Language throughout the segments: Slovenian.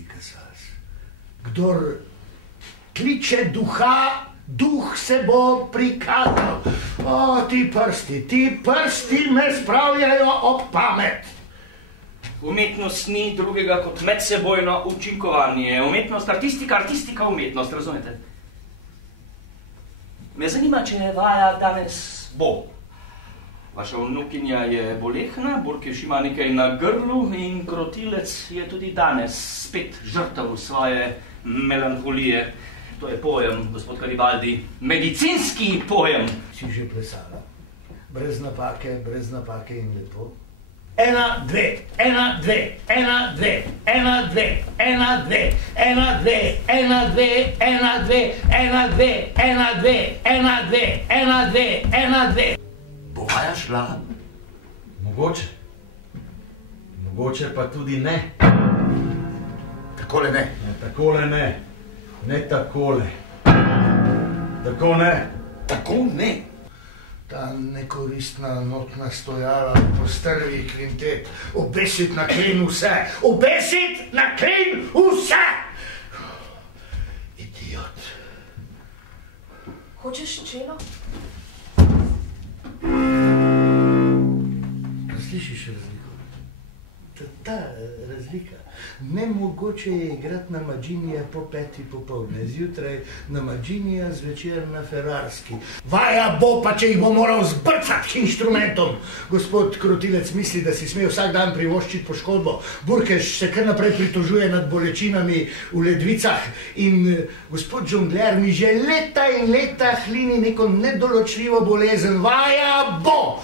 vidi kasas. Kdor kliče duha, duh se bo prikazal. O, ti prsti me spravljajo ob pamet. Umetnost ni drugega kot medsebojno učinkovanje. Umetnost, artistika, umetnost, razumete? Me zanima, če vaja danes bo. Vaša vnukinja je bolehna, Burkež ima nekaj na grlu in krotilec je tudi danes spet žrtev svoje melanholije. To je pojem, gospod Garibaldi, medicinski pojem. Si že plesala? Brez napake in lepo. 1, 2, 1, 2, 1, 2, 1, 2, 1, 2, 1, 2, 1, 2, 1, 2, 1, 2, 1, 2, 1, 2, 1, 2, 1, 2. Bo vaja šla? Mogoče pa tudi ne. Takole ne. Takole ne. Ne takole. Tako ne. Tako ne. Ta nekoristna notna stojala po strvi kvintet. Obesit na klin vse. Obesit na klin vse! Idiot. Hočeš čelo? Slišiš razliko? Ta razlika. Nemogoče je igrati na Maginija po 5. popoldne, zjutraj na Maginija, zvečer na Ferrarski. Vaja bo, pa če jih bo moral zbrcati k inštrumentom. Gospod Krotilec misli, da si sme vsak dan privoščiti poškodbo. Burkež se kar naprej pritožuje nad bolečinami v ledvicah in gospod žongler mi že leta in leta hlini neko nedoločljivo bolezen. Vaja bo!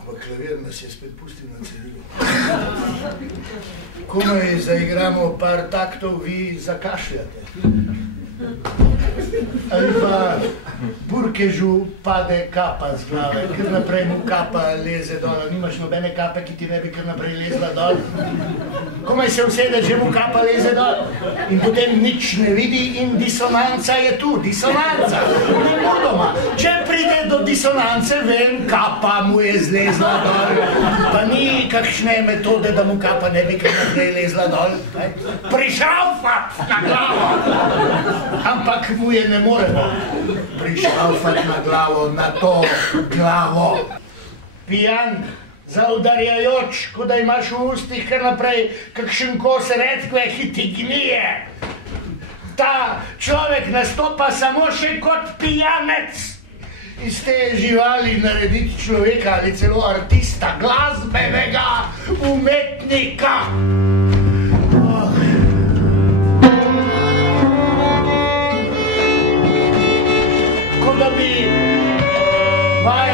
Ampak klavir nas je spet pustil na cedilu. Komaj zaigramo par taktov, vi zakašljate. Ali pa Burkežu pade kapa z glave, ker naprej mu kapa leze dol. Nimaš nobene kape, ki ti ne bi kar naprej lezla dol. Komaj se usede, že mu kapa leze dol. In potem nič ne vidi in disonanca je tu, disonanca. Nemudoma. Če pride do disonance, vem, kapa mu je zlezla dol. Pa ni kakšne metode, da mu kapa ne bi kar naprej lezla dol. Prišraufat na glavo. Ampak mu je ne moremo prišraufat na glavo, na to glavo. Pijan, zaudarjajoč, ko da imaš v ustih kar naprej kakšen kos redkve, ki ti gnije. Ta človek nastopa samo še kot pijanec. Iz te živali narediti človeka ali celo artista, glasbenega umetnika. Da bi vaja